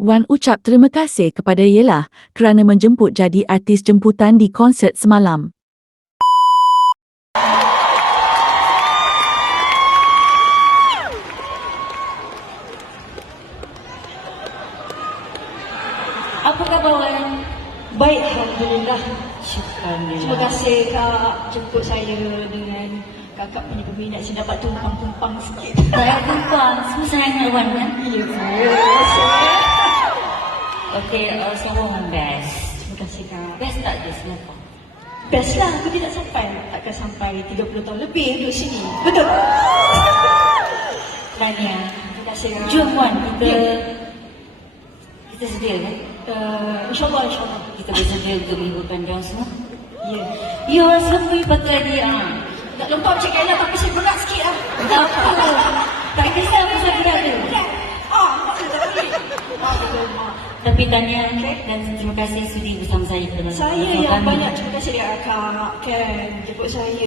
Wan ucap terima kasih kepada Yelah kerana menjemput jadi artis jemputan di konsert semalam. Apa khabar Wan? Baik, Alhamdulillah. Syukran. Terima kasih Kak jemput saya dengan kakak punya peminat. Saya dapat tumpang-tumpang sikit. Saya tumpang. Semua sayang nak Wan kan? Ya, saya. Okey, sekarang best. Terima kasih Kak. Best tak dia kenapa? Best lah, aku tidak sampai. Takkan sampai 30 tahun lebih duduk sini. Betul? Tanya. Terima kasih Kak. Jom Wan, kita Ya. kita sedia kan? InsyaAllah, insyaAllah. Kita bersedia untuk menghiburkan diorang semua. Ya. Ya, semua pakai dia. Tak lupa macam Kayla tapi saya berat sikit lah. Tak apa. Tak kisah pasal berat tu. Tapi Tanya dan terima kasih sudi bersama saya pada malam Saya bersama yang kami. banyak terima kasih dekat Kak Ken jemput saya.